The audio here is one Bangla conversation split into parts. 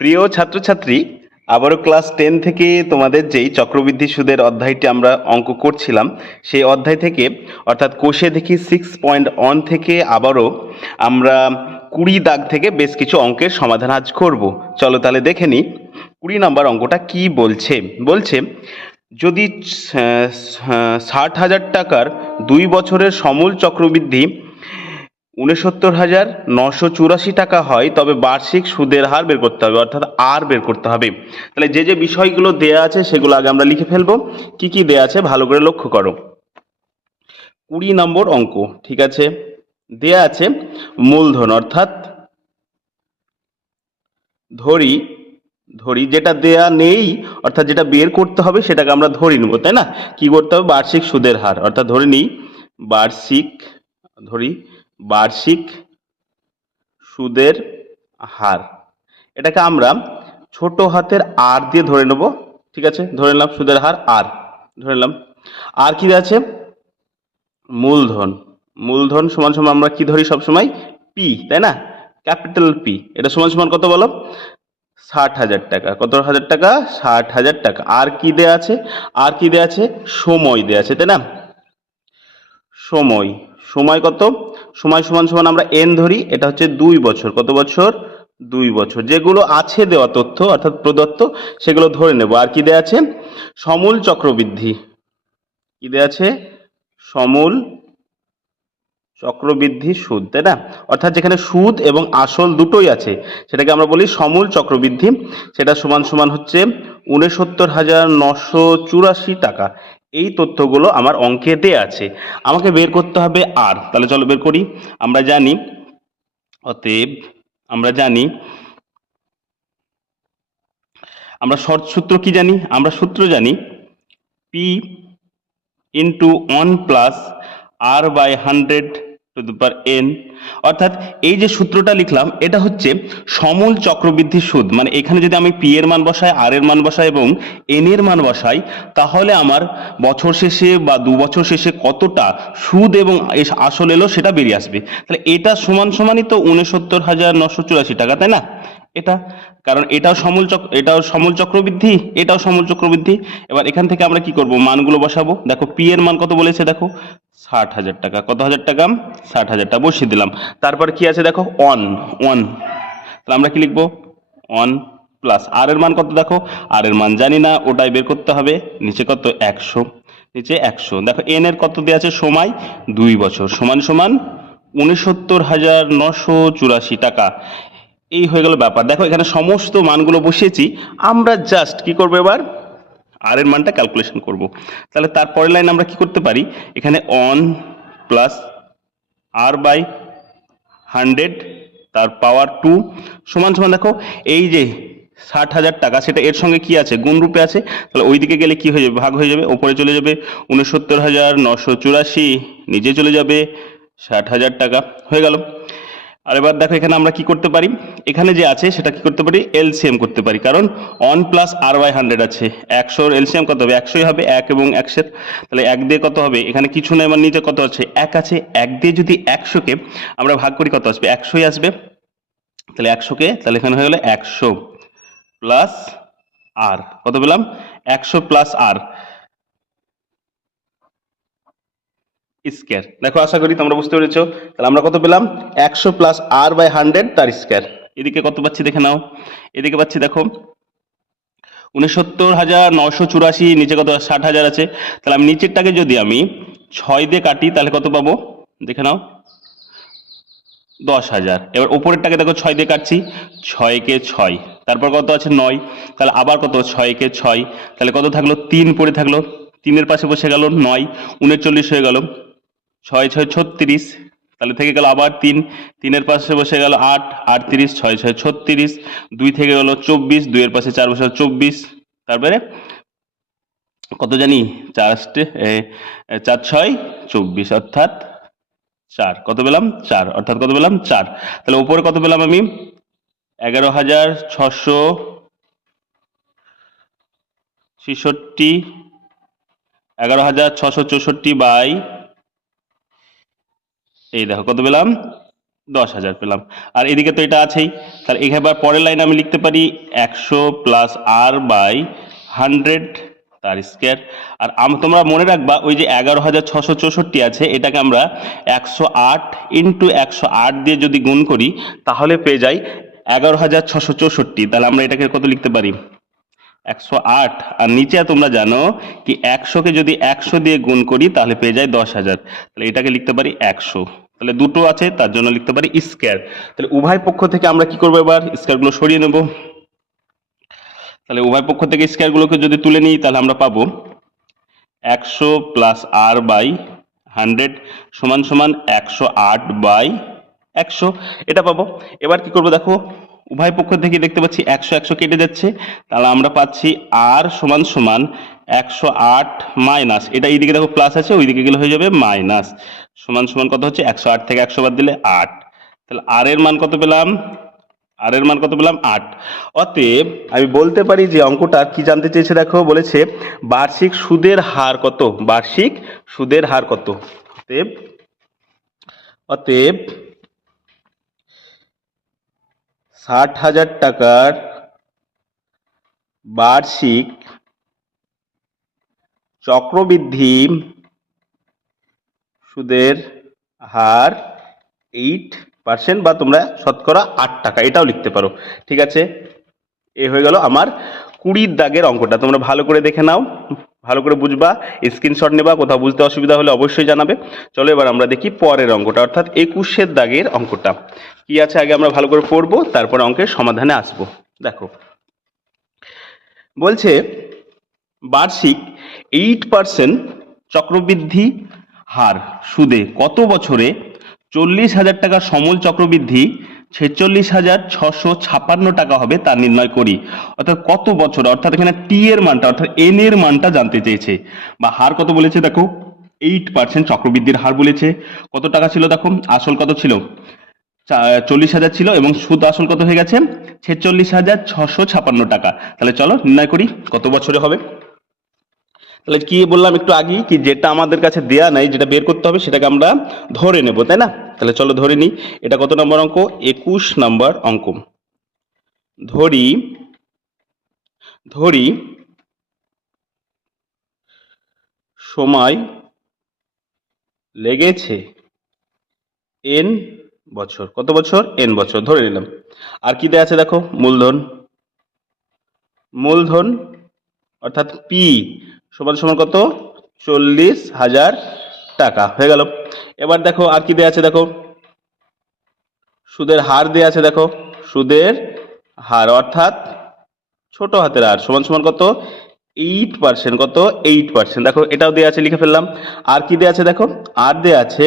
প্রিয় ছাত্রছাত্রী, আবারও ক্লাস টেন থেকে তোমাদের যেই চক্রবৃদ্ধি সুদের অধ্যায়টি আমরা অঙ্ক করছিলাম, সেই অধ্যায় থেকে, অর্থাৎ কোষে দেখি সিক্স পয়েন্ট ওয়ান থেকে আবারও আমরা কুড়ি দাগ থেকে বেশ কিছু অঙ্কের সমাধান আজ করব। চলো তাহলে দেখে নিই, কুড়ি নম্বর অঙ্কটা কি বলছে? বলছে, যদি ষাট হাজার টাকার দুই বছরের সমূল চক্রবৃদ্ধি উনসত্তর হাজার নশো চুরাশি টাকা হয়, তবে বার্ষিক সুদের হার বের করতে হবে, অর্থাৎ আর বের করতে হবে। তাহলে যে যে বিষয়গুলো দেয়া আছে, সেগুলো আগে আমরা লিখে ফেলব। কি কি দেয়া আছে, ভালো করে লক্ষ্য করো। কুড়ি নম্বর অঙ্ক, ঠিক আছে? দেয়া আছে মূলধন, অর্থাৎ ধরি ধরি যেটা দেয়া নেই, অর্থাৎ যেটা বের করতে হবে, সেটাকে আমরা ধরি নেব, তাই না? কি করতে হবে? বার্ষিক সুদের হার, অর্থাৎ ধরে নিই, বার্ষিক, ধরি বার্ষিক সুদের হার। এটাকে আমরা ছোট হাতের আর দিয়ে ধরে নেব, ঠিক আছে? ধরে নিলাম সুদের হার আর, ধরে নিলাম। আর কি আছে? মূলধন। মূলধন সমান সমান আমরা কি ধরি সবসময়? পি তাই না? ক্যাপিটাল পি এটা সমান সমান কত বলো? ষাট হাজার টাকা। কত হাজার টাকা? ষাট হাজার টাকা। আর কি দেয়া আছে? আর কি দেয়া আছে? সময় দেয়া আছে, তাই না? সময়। সময় কত? সময় সমান সমান আমরা এন ধরি, এটা হচ্ছে দুই বছর। কত বছর? দুই বছর। যেগুলো আছে দেওয়া তথ্য, অর্থাৎ প্রদত্ত, সেগুলো ধরে নেব। আর কি দেয়া আছে? সমূল চক্রবৃদ্ধি। কি দেয়া আছে? সমূল চক্রবৃদ্ধি সুদ, তাই না? অর্থাৎ যেখানে সুদ এবং আসল দুটোই আছে, সেটাকে আমরা বলি সমূল চক্রবৃদ্ধি। সেটা সমান সমান হচ্ছে উনসত্তর হাজার নশো চুরাশি টাকা। এই তথ্যগুলো আমার অঙ্কেতে আছে। আমাকে বের করতে হবে আর। তাহলে চলো বের করি। আমরা জানি, অতএব আমরা জানি, আমরা শর্ট সূত্র কি জানি? আমরা সূত্র জানি P into one plus R by hundred to N অর্থাৎ এই যে সূত্রটা লিখলাম, এটা হচ্ছে সমূল চক্রবৃদ্ধি সুদ। মানে এখানে যদি আমি পি এর মান বসাই আর এর মান বসাই এবং এন এর মান বসাই, তাহলে আমার বছর শেষে বা দু বছর শেষে কতটা সুদ এবং আসল এলো সেটা বেরিয়ে আসবে। তাহলে এটা সমান সমানই তো উনসত্তর হাজার নশো চুরাশি টাকা, তাই না? এটা, কারণ এটাও সমূল চক্র এটাও সমূল চক্রবৃদ্ধি, এটাও সমূল চক্রবৃদ্ধি। এবার এখান থেকে আমরা কি করব? মানগুলো বসাবো। দেখো পি এর মান কত বলেছে? দেখো, ষাট হাজার টাকা। কত হাজার টাকা? ষাট হাজার টাকা বসিয়ে দিলাম। তারপর কি আছে? দেখো অন ওয়ান তাহলে আমরা কি লিখব? অন প্লাস আর এর মান কত? দেখো আর এর মান জানি না, ওটাই বের করতে হবে। নিচে কত? একশো। নিচে একশো। দেখো এন এর কত দেওয়া আছে? সময় দুই বছর। সমান সমান উনসত্তর হাজার নশো চুরাশি টাকা। এই হয়ে গেল ব্যাপার। দেখো, এখানে সমস্ত মানগুলো বসিয়েছি। আমরা জাস্ট কি করব এবার? আর এর মানটা ক্যালকুলেশন করব। তাহলে তারপরের লাইন আমরা কি করতে পারি? এখানে one plus R by hundred তার পাওয়ার টু সমান সমান দেখো, এই যে ষাট হাজার টাকা, সেটা এর সঙ্গে কি আছে? গুণ রূপে আছে। তাহলে ওই দিকে গেলে কি হয়ে যাবে? ভাগ হয়ে যাবে, ওপরে চলে যাবে, উনসত্তর হাজার নশো চুরাশি, নিচে চলে যাবে, ষাট হাজার টাকা। হয়ে গেল। আর এবার দেখো এখানে আমরা কি করতে পারি? এখানে যে আছে সেটা কি করতে পারি? এলসিএম করতে পারি। কারণ one plus R by hundred আছে। একশোর এলসিএম কত হবে? একশোই হবে। এক এবং একশের। তাহলে এক দিয়ে কত হবে? এখানে কিছু নেই আমার নিচে কত আছে? এক আছে। এক দিয়ে যদি একশোকে আমরা ভাগ করি, কত আসবে? একশোই আসবে। তাহলে একশোকে, তাহলে এখানে হয়ে গেলো একশো প্লাস আর কত পেলাম? একশো প্লাস আর স্কোয়ার দেখো, আশা করি তোমরা বুঝতে পেরেছ। তাহলে আমরা কত পেলাম? একশো প্লাস আর বাই হান্ড্রেড তার স্কোয়ার এদিকে কত পাচ্ছি দেখে নাও। এদিকে পাচ্ছি দেখো, উনসত্তর হাজার নশো চুরাশি, নিচে কত? ষাট হাজার আছে। তাহলে আমি নিচেরটাকে যদি আমি ছয় দিয়ে কাটি, তাহলে কত পাবো? দেখে নাও। দশ হাজার। এবার উপরেরটাকে দেখো, ছয় দিয়ে কাটছি। ছয়কে ছয়। তারপর কত আছে? নয়। তাহলে আবার কত? ছয়কে ছয়। তাহলে কত থাকল? তিন পড়ে থাকল। তিনের পাশে বসে গেল নয়। উনচল্লিশ হয়ে গেল। ছয় ছয় ছত্রিশ তাহলে থেকে গেল আবার তিন তিনের পাশে বসে গেল আট আটত্রিশ ছয় ছয় ছত্রিশ দুই থেকে গেল চব্বিশ দুইয়ের পাশে চার বসে চব্বিশ তারপরে কত জানি? চার আষ্টে এ, এ, চার ছয় চব্বিশ অর্থাৎ চার কত পেলাম? চার অর্থাৎ কত পেলাম? চার তাহলে উপরে কত পেলাম আমি? এগারো হাজার ছশো ছেষট্টি এগারো হাজার ছশো চৌষট্টি বাই এই দেখো কত পেলাম? দশ হাজার পেলাম। আর এদিকে তো এটা আছেই। তাহলে এবার পরের লাইন আমি লিখতে পারি একশো প্লাস আর বাই হান্ড্রেড তার স্কোয়ার আর আম- তোমরা মনে রাখবা, ওই যে এগারো হাজার ছশো চৌষট্টি আছে, এটাকে আমরা একশো আট ইন্টু একশো আট দিয়ে যদি গুণ করি, তাহলে পেয়ে যাই এগারো হাজার ছশো চৌষট্টি। তাহলে আমরা এটাকে কত লিখতে পারি? একশো আট। আর নিচে তোমরা জানো কি একশোকে যদি একশো দিয়ে গুণ করি, তাহলে পেয়ে যায় দশ হাজার। তাহলে এটাকে লিখতে পারি একশো। তাহলে দুটো আছে, তার জন্য লিখতে পারি স্কোয়ার। তাহলে উভয় পক্ষ থেকে আমরা কি করব এবার? স্কোয়ারগুলো সরিয়ে নেব। তাহলে উভয় পক্ষ থেকে স্কোয়ারগুলোকে যদি তুলে নিই, তাহলে আমরা পাবো একশো প্লাস আর বাই হান্ড্রেড সমান সমান একশো আট বাই একশো। এটা পাবো। এবার কি করব দেখো? উভয় পক্ষ থেকে দেখতে পাচ্ছি একশো একশো কেটে যাচ্ছে। তাহলে আমরা পাচ্ছি আর সমান সমান একশো আট মাইনাস। এটা এইদিকে দেখো প্লাস আছে, ওইদিকে গেলে হয়ে যাবে মাইনাস। সমান সমান কত হচ্ছে? একশো আট থেকে একশো বাদ দিলে আট। তাহলে আর এর মান কত পেলাম? আর এর মান কত পেলাম? আট। অতএব আমি বলতে পারি যে অঙ্কটা কি জানতে চেয়েছে দেখো? বলেছে বার্ষিক সুদের হার কত? বার্ষিক সুদের হার কত? অতএব অতএব ষাট হাজার টাকার বার্ষিক চক্রবৃদ্ধি সুদের হার এইট পার্সেন্ট বা তোমরা শতকরা আট টাকা, এটাও লিখতে পারো। ঠিক আছে? এ হয়ে গেল আমার কুড়ির দাগের অঙ্কটা। তোমরা ভালো করে দেখে নাও। ভালো করে বুঝবা স্ক্রিনশট নেবা, কোথাও বুঝতে অসুবিধা হলে অবশ্যই জানাবে। চলো এবার আমরা দেখি পরের অঙ্কটা, অর্থাৎ একুশের দাগের অঙ্কটা। কি আছে আগে আমরা ভালো করে পড়ব, তারপর অঙ্কের সমাধানে আসব। দেখো, বলছে, বার্ষিক এইট পার্সেন্ট চক্রবৃদ্ধি হার সুদে কত বছরে চল্লিশ হাজার টাকা সমল চক্রবৃদ্ধি ছেচল্লিশ হাজার ছশো ছাপান্ন টাকা হবে তা নির্ণয় করি। অর্থাৎ কত বছর? অর্থাৎ এখানে টি এর মানটা, অর্থাৎ এন এর মানটা জানতে চেয়েছে। বা হার কত বলেছে দেখো? এইট পার্সেন্ট চক্রবৃদ্ধির হার বলেছে। কত টাকা ছিল দেখো? আসল কত ছিল? চল্লিশ হাজার ছিল এবং সুদ আসল কত হয়ে গেছে? ছেচল্লিশ হাজার ছশো ছাপান্ন টাকা। তাহলে চলো নির্ণয় করি, কত বছরে হবে? তাহলে কি বললাম একটু আগেই, কি যেটা আমাদের কাছে দেয়া নাই, যেটা বের করতে হবে, সেটাকে আমরা ধরে নেব, তাই না? তাহলে চলো ধরে নিই, এটা কত নম্বর অঙ্ক? একুশ নম্বর অঙ্ক। ধরি ধরি, সময় লেগেছে এন বছর। কত বছর? এন বছর, ধরে নিলাম। আর কি দেয়া আছে দেখো? মূলধন। মূলধন, অর্থাৎ পি সমান সমান কত? চল্লিশ হাজার টাকা, হয়ে গেল। এবার দেখো আর কি দেওয়া আছে, দেখো। সুদের হার দেয়া আছে, দেখো। সুদের হার, অর্থাৎ ছোট হাতের হার, সমান সমান কত? এইট পার্সেন্ট কত? এইট পার্সেন্ট দেখো, এটাও দেওয়া আছে, লিখে ফেললাম। আর কি দেওয়া আছে, দেখো? আর দেওয়া আছে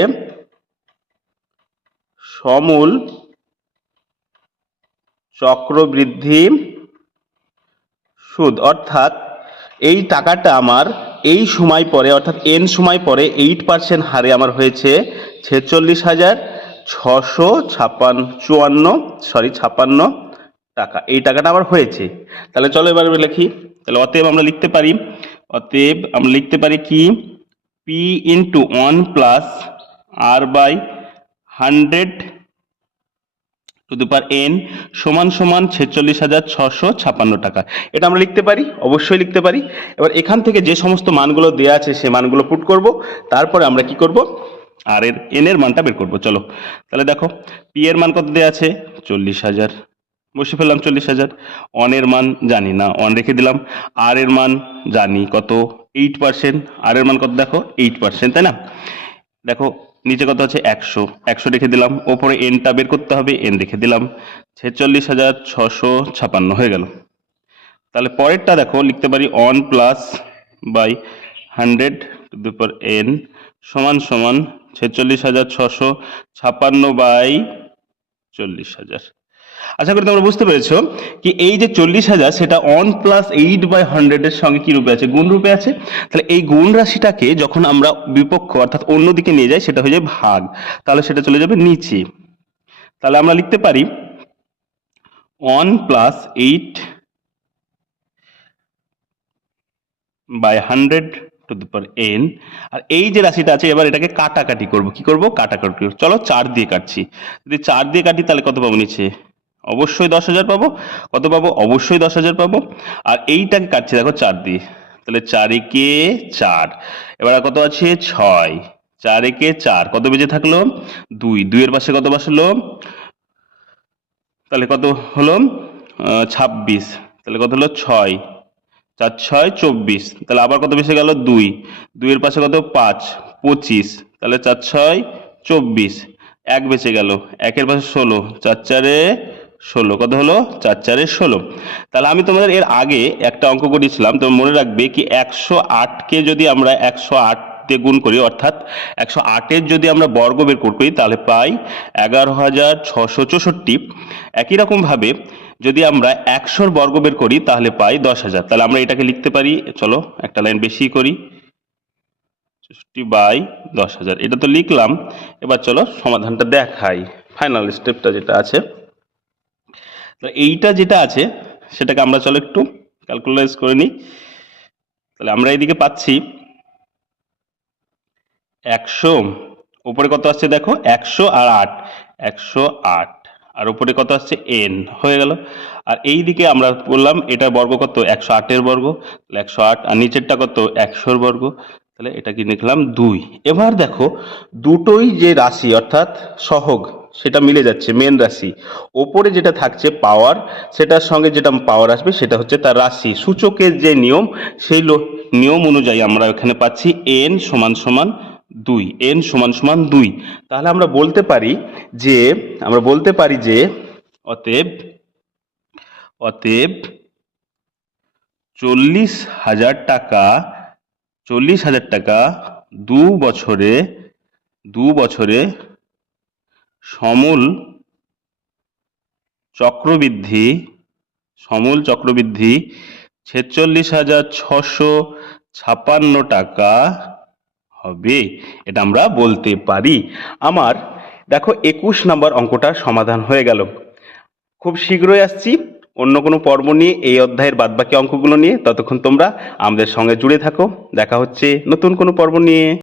সমূল চক্রবৃদ্ধি সুদ, অর্থাৎ এই টাকাটা আমার এই সময় পরে, অর্থাৎ এন সময় পরে এইট পার্সেন্ট হারে আমার হয়েছে ছেচল্লিশ হাজার ছশো ছাপান্ন চুয়ান্ন সরি ছাপান্ন টাকা। এই টাকাটা আমার হয়েছে। তাহলে চলো এবার লিখি। তাহলে অতএব আমরা লিখতে পারি, অতএব আমরা লিখতে পারি কি? P into one plus R by hundred to the power N সমান সমান ছেচল্লিশ হাজার ছশো ছাপান্ন টাকা। এটা আমরা লিখতে পারি, অবশ্যই লিখতে পারি। এবার এখান থেকে যে সমস্ত মানগুলো দেওয়া আছে, সে মানগুলো পুট করব। তারপরে আমরা কি করব? আর এর এন এর মানটা বের করব। চলো, তাহলে দেখো পি এর মান কত দেওয়া আছে? চল্লিশ হাজার। বসে ফেললাম চল্লিশ হাজার। অন এর মান জানি না অন রেখে দিলাম। আর এর মান জানি কত? এইট পার্সেন্ট আর এর মান কত দেখো? এইট পার্সেন্ট তাই না? দেখো নিচে কত আছে? একশো। একশো রেখে দিলাম। ওপরে এনটা বের করতে হবে। এন রেখে দিলাম। ছেচল্লিশ হাজার ছশো ছাপান্ন হয়ে গেল। তাহলে পরেরটা দেখো, লিখতে পারি অন প্লাস বাই হান্ড্রেড দুপর এন সমান সমান ছেচল্লিশ হাজার ছশো ছাপান্ন বাই চল্লিশ হাজার। আশা করি তোমরা বুঝতে পেরেছ কি এই যে চল্লিশ হাজার, সেটা অন প্লাস এইট বাই হান্ড্রেডের সঙ্গে কি রূপে আছে? গুণ রূপে আছে? তাহলে এই গুণ রাশিটাকে যখন আমরা বিপক্ষ অর্থাৎ অন্যদিকে নিয়ে যাই, সেটা হয়ে যায় ভাগ। তাহলে সেটা চলে যাবে নিচে। তাহলে আমরা লিখতে পারি one plus eight by hundred to the N আর এই যে রাশিটা আছে, এবার এটাকে কাটাকাটি করব। কি করব? কাটাকাটি করব। চলো চার দিয়ে কাটছি। যদি চার দিয়ে কাটি, তাহলে কত পাবো নিচে? অবশ্যই দশ হাজার পাবো। কত পাবো? অবশ্যই দশ হাজার পাবো। আর এইটাকে কাটছি, দেখো চার দিয়ে। তাহলে চার একে চার। এবার কত আছে? ছয়। চার একে চার। কত বেজে থাকল? দুই। দুইয়ের পাশে কত বসল? তাহলে কত হলো? ছাব্বিশ। তাহলে কত হলো? ছয়। চার, ছয়, চব্বিশ। তাহলে আবার কত বেশি গেল? দুই। দুইয়ের পাশে কত? পাঁচ। পঁচিশ। তাহলে চার, ছয়, চব্বিশ। এক বেঁচে গেল। একের পাশে ষোলো। চার, চারে ষোলো। কত হলো? চার চারে ষোলো। তাহলে আমি তোমাদের এর আগে একটা অঙ্ক করেছিলাম তো মনে রাখবে কি একশো আটকে যদি আমরা একশো আট গুণ করি, অর্থাৎ একশো আটের যদি আমরা বর্গ বের করি তাহলে পাই এগারো হাজার ছশো চৌষট্টি। একই রকমভাবে যদি আমরা একশোর বর্গ বের করি, তাহলে পাই দশ হাজার। তাহলে আমরা এটাকে লিখতে পারি, চলো একটা লাইন বেশি করি। চৌষট্টি বাই দশ হাজার। এটা তো লিখলাম। এবার চলো সমাধানটা দেখাই। ফাইনাল স্টেপটা যেটা আছে। তো এইটা যেটা আছে, সেটাকে আমরা চলো একটু ক্যালকুলাইজ করে নিই। তাহলে আমরা এইদিকে পাচ্ছি একশো, উপরে কত আসছে দেখো? একশো আর আট, একশো আট। আর উপরে কত আসছে? এন, হয়ে গেল। আর এই দিকে আমরা বললাম এটার বর্গ কত? একশো আটের বর্গ। তাহলে একশো আট, আর নিচেরটা কত? একশোর বর্গ। তাহলে এটা কি লিখলাম? দুই। এবার দেখো, দুটোই যে রাশি, অর্থাৎ সহগ সেটা মিলে যাচ্ছে মেন রাশি। ওপরে যেটা থাকছে পাওয়ার সেটার সঙ্গে যেটা পাওয়ার আসবে সেটা হচ্ছে তার রাশি। সূচকের যে নিয়ম, সেই নিয়ম অনুযায়ী আমরা এখানে পাচ্ছি এন সমান সমান দুই এন সমান সমান দুই। তাহলে আমরা বলতে পারি যে, আমরা বলতে পারি যে, অতএব অতএব চল্লিশ হাজার টাকা, চল্লিশ হাজার টাকা দু বছরে দু বছরে সমূল চক্রবৃদ্ধি সমূল চক্রবৃদ্ধি ছেচল্লিশ হাজার ছশো ছাপান্ন টাকা হবে। এটা আমরা বলতে পারি। আমার, দেখো একুশ নাম্বার অঙ্কটার সমাধান হয়ে গেল। খুব শীঘ্রই আসছি। অন্য কোনো পর্ব নিয়ে, এই অধ্যায়ের বাদবাকি অঙ্কগুলো নিয়ে, ততক্ষণ তোমরা আমাদের সঙ্গে জুড়ে থাকো। দেখা হচ্ছে নতুন কোনো পর্ব নিয়ে।